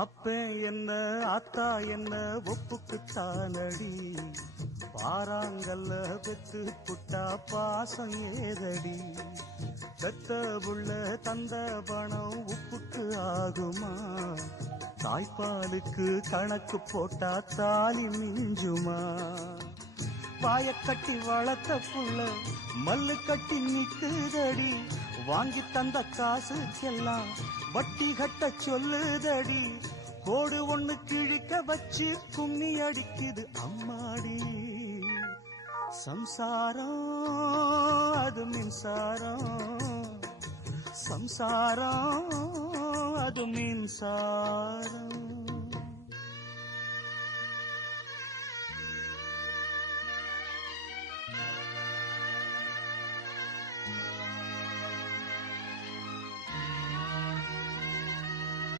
அப்ப என்ன ஆத்தா என்ன ஒப்புக்குத்தானடி, பாறாங்கல்ல பெத்து புட்டா பாசம் ஏதடி, பெத்த புள்ள தந்த பணம் உப்புக்கு ஆகுமா, தாய்ப்பாலுக்கு கணக்கு போட்டா தாலி மிஞ்சுமா, வாயக்கட்டி வளர்த்த புள்ள மல்லு கட்டி நிக்குதடி, வாங்கி தந்த காசுக்கெல்லாம் வட்டி கட்ட சொல்லுதடி, கோடு ஒண்ணு கிழிக்க வச்சு கும்மி அடிக்குது அம்மாடி, சம்சாரம் அது மின்சாரம், சம்சாரம் அது மின்சாரம்.